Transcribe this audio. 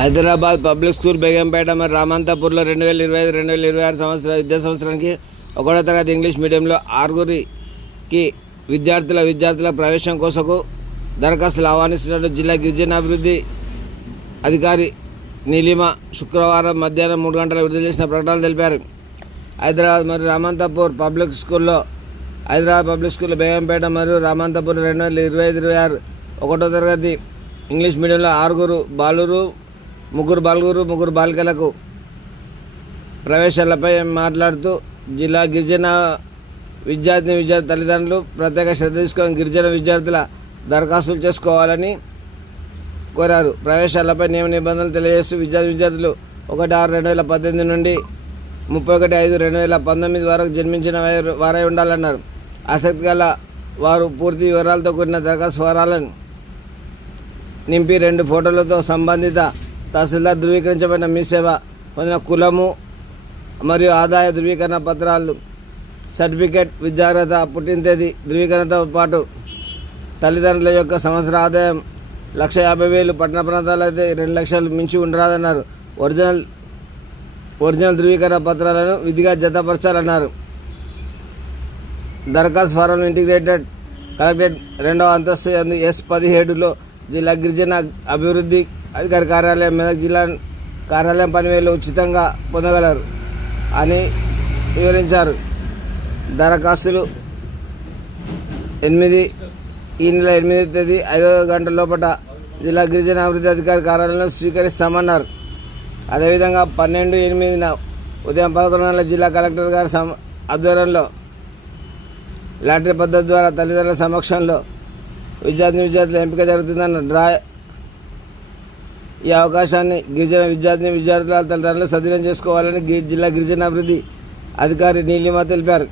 Hyderabad public school Begumpet మరియు రామంతాపూర్లో రెండు వేల ఇరవై ఐదు రెండు వేల ఇరవై ఆరు సంవత్సర విద్యా సంవత్సరానికి ఒకటో తరగతి ఇంగ్లీష్ మీడియంలో ఆరుగురికి విద్యార్థుల విద్యార్థుల ప్రవేశం కోసకు దరఖాస్తులు ఆహ్వానిస్తున్నట్టు జిల్లా గిరిజనాభివృద్ధి అధికారి నీలిమ శుక్రవారం మధ్యాహ్నం మూడు గంటల విడుదల చేసిన ప్రకటనలు తెలిపారు. హైదరాబాద్ మరియు రామంతాపూర్ పబ్లిక్ స్కూల్లో హైదరాబాద్ పబ్లిక్ స్కూల్ బేగంపేట మరియు రామంతాపూర్ రెండు వేల ఇరవై ఐదు ఇరవై ఆరు ఒకటో తరగతి ఇంగ్లీష్ మీడియంలో ఆరుగురు బాలురు ముగ్గురు బాలుగురు ముగ్గురు బాలికలకు ప్రవేశాలపై మాట్లాడుతూ జిల్లా గిరిజన విద్యార్థిని విద్యార్థి తల్లిదండ్రులు ప్రత్యేక శ్రద్ధ తీసుకొని గిరిజన విద్యార్థుల దరఖాస్తులు చేసుకోవాలని కోరారు. ప్రవేశాలపై నియమ నిబంధనలు తెలియజేస్తూ విద్యార్థి విద్యార్థులు ఒకటి ఆరు రెండు వేల పద్దెనిమిది నుండి ముప్పై ఒకటి ఐదు రెండు వేల పంతొమ్మిది వరకు జన్మించిన వారై ఉండాలన్నారు. ఆసక్తి గల వారు పూర్తి వివరాలతో కూడిన దరఖాస్తు వివరాలను నింపి రెండు ఫోటోలతో సంబంధిత తహసీల్దార్ ధృవీకరించబడిన మీ సేవ పొందిన కులము మరియు ఆదాయ ధృవీకరణ పత్రాలు సర్టిఫికేట్ విద్యార్హత పుట్టిన తేదీ ధృవీకరణతో పాటు తల్లిదండ్రుల యొక్క సంవత్సర ఆదాయం లక్ష యాభై వేలు పట్టణ ప్రాంతాలు అయితే రెండు లక్షలు మించి ఉండరాదన్నారు. ఒరిజినల్ ఒరిజినల్ ధృవీకరణ పత్రాలను విధిగా జతపరచాలన్నారు. దరఖాస్తు ఫారం ఇంటిగ్రేటెడ్ కలెక్టరేట్ రెండవ అంతస్తు ఎస్ పదిహేడులో జిల్లా గిరిజన అభివృద్ధి అధికారి కార్యాలయం మెదక్ జిల్లా కార్యాలయం పనివేలు ఉచితంగా పొందగలరు అని వివరించారు. దరఖాస్తులు ఎనిమిది ఈ నెల ఎనిమిది తేదీ ఐదో గంటల లోపల జిల్లా గిరిజన అభివృద్ధి అధికారి కార్యాలయంలో స్వీకరిస్తామన్నారు. అదేవిధంగా పన్నెండు ఎనిమిదిన ఉదయం పదకొండు నెలల జిల్లా కలెక్టర్ గారి సమ ఆధ్వర్యంలో లాటరీ పద్ధతి ద్వారా తల్లిదండ్రుల సమక్షంలో విద్యార్థి విద్యార్థుల ఎంపిక జరుగుతుందన్న డ్రా ఈ అవకాశాన్ని గిరిజన విద్యార్థిని విద్యార్థుల తల్లిదండ్రులు సద్వినియోగం చేసుకోవాలని జిల్లా గిరిజనాభివృద్ధి అధికారి నీలిమ తెలిపారు.